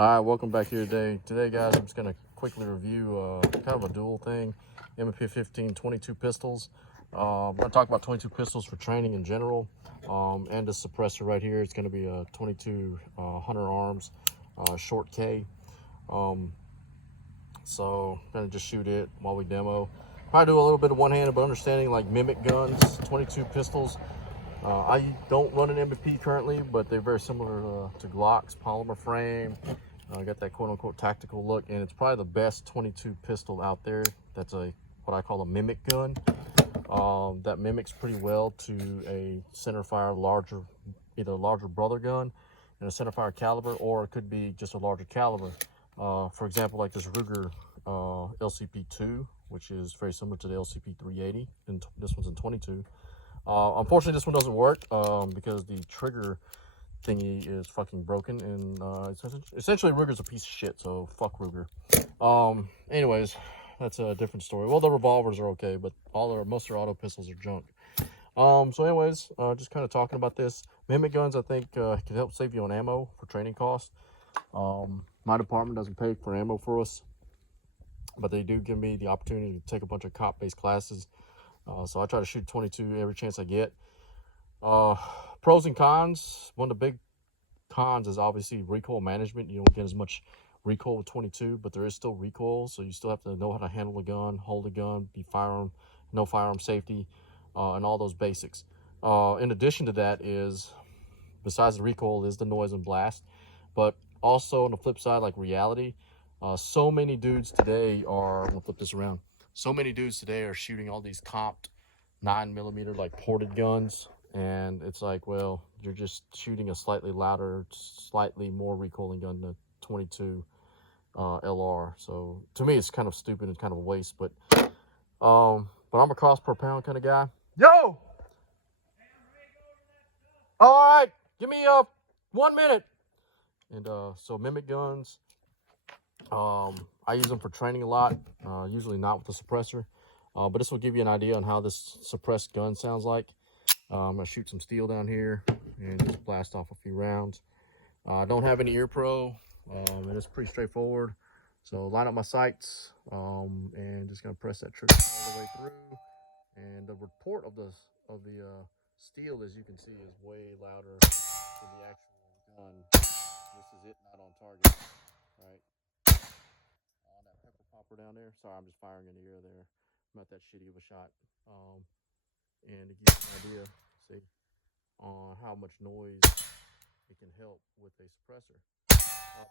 Hi, welcome back here today. Today, guys, I'm just going to quickly review kind of a dual thing, M&P 15 22 pistols. I'm going to talk about 22 pistols for training in general, and the suppressor right here. It's going to be a 22 Hunter Arms short K. So I'm going to just shoot it while we demo. Probably do a little bit of one-handed, but understanding like mimic guns, 22 pistols. I don't run an M&P currently, but they're very similar to Glocks, polymer frame. Got that quote-unquote tactical look, and it's probably the best 22 pistol out there. That's what I call a mimic gun. That mimics pretty well to a centerfire either a larger brother gun and a centerfire caliber, or it could be just a larger caliber. For example, like this Ruger LCP2, which is very similar to the LCP 380, and this one's in 22. Unfortunately, this one doesn't work because the trigger thingy is fucking broken, and essentially Ruger's a piece of shit, so fuck Ruger. Anyways, that's a different story. Well, the revolvers are okay, but most of their auto pistols are junk. So anyways, just kind of talking about this. Mimic guns, I think, can help save you on ammo for training costs. My department doesn't pay for ammo for us, but they do give me the opportunity to take a bunch of cop-based classes. So I try to shoot 22 every chance I get. Pros and cons. One of the big cons is obviously recoil management. You don't get as much recoil with 22, but there is still recoil, so you still have to know how to handle a gun, hold a gun, know firearm safety, and all those basics. In addition to that is, besides the recoil, is the noise and blast. But also on the flip side, like reality, so many dudes today are, I'm gonna flip this around. So many dudes today are shooting all these comped 9mm like ported guns, and it's like, well, you're just shooting a slightly louder, slightly more recoiling gun than 22 LR. So to me, it's kind of stupid and kind of a waste. But I'm a cost per pound kind of guy. Yo, all right, give me 1 minute. And so mimic guns, I use them for training a lot, usually not with the suppressor, but this will give you an idea on how this suppressed gun sounds like. I'm going to shoot some steel down here and just blast off a few rounds. I don't have any ear pro, and it's pretty straightforward. So line up my sights, and just going to press that trigger all the way through. And the report of the steel, as you can see, is way louder than the actual gun. This is it, not on target, right? On that pepper popper down there. Sorry, I'm just firing in the air there. I'm not that shitty of a shot. And to give you an idea, see, on how much noise it can help with a suppressor.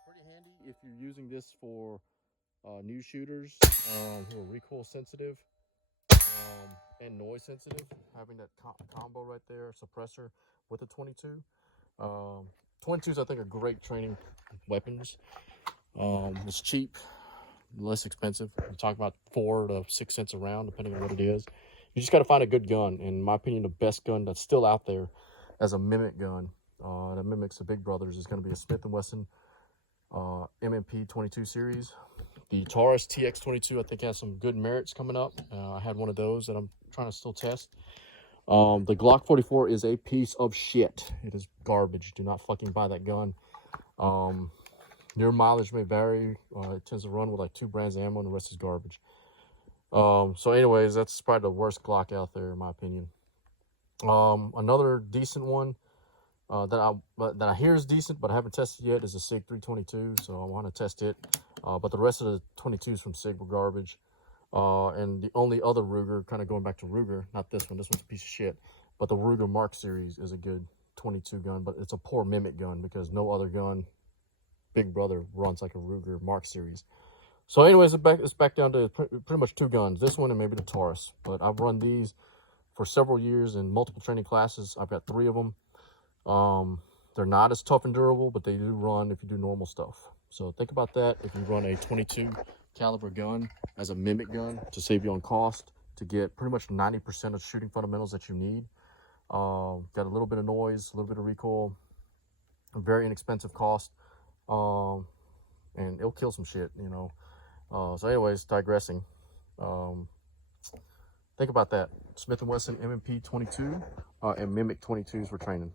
Pretty handy if you're using this for new shooters who are recoil sensitive and noise sensitive. Having that combo right there, suppressor with a 22. 22s I think are great training weapons. It's cheap, less expensive. We talk about 4 to 6 cents a round, depending on what it is. You just got to find a good gun. In my opinion, the best gun that's still out there as a mimic gun that mimics the big brothers is going to be a Smith & Wesson M&P 22 series. The Taurus TX22 I think has some good merits coming up. I had one of those that I'm trying to still test. The Glock 44 is a piece of shit. It is garbage. Do not fucking buy that gun. Your mileage may vary. It tends to run with like 2 brands of ammo, and the rest is garbage. So anyways, that's probably the worst Glock out there in my opinion. Another decent one that I hear is decent, but I haven't tested yet, is a SIG 322. So I want to test it. But the rest of the 22s from SIG were garbage. And the only other Ruger, kind of going back to Ruger, not this one. This one's a piece of shit. But the Ruger Mark series is a good 22 gun, but it's a poor mimic gun because no other gun, big brother, runs like a Ruger Mark series. So anyways, it's back down to pretty much 2 guns, this one and maybe the Taurus. But I've run these for several years in multiple training classes. I've got 3 of them. They're not as tough and durable, but they do run if you do normal stuff. So think about that if you run a 22 caliber gun as a mimic gun to save you on cost, to get pretty much 90% of shooting fundamentals that you need. Got a little bit of noise, a little bit of recoil, a very inexpensive cost, and it'll kill some shit, you know. So anyways, digressing. Think about that. Smith & Wesson M&P 22 and Mimic 22s for training.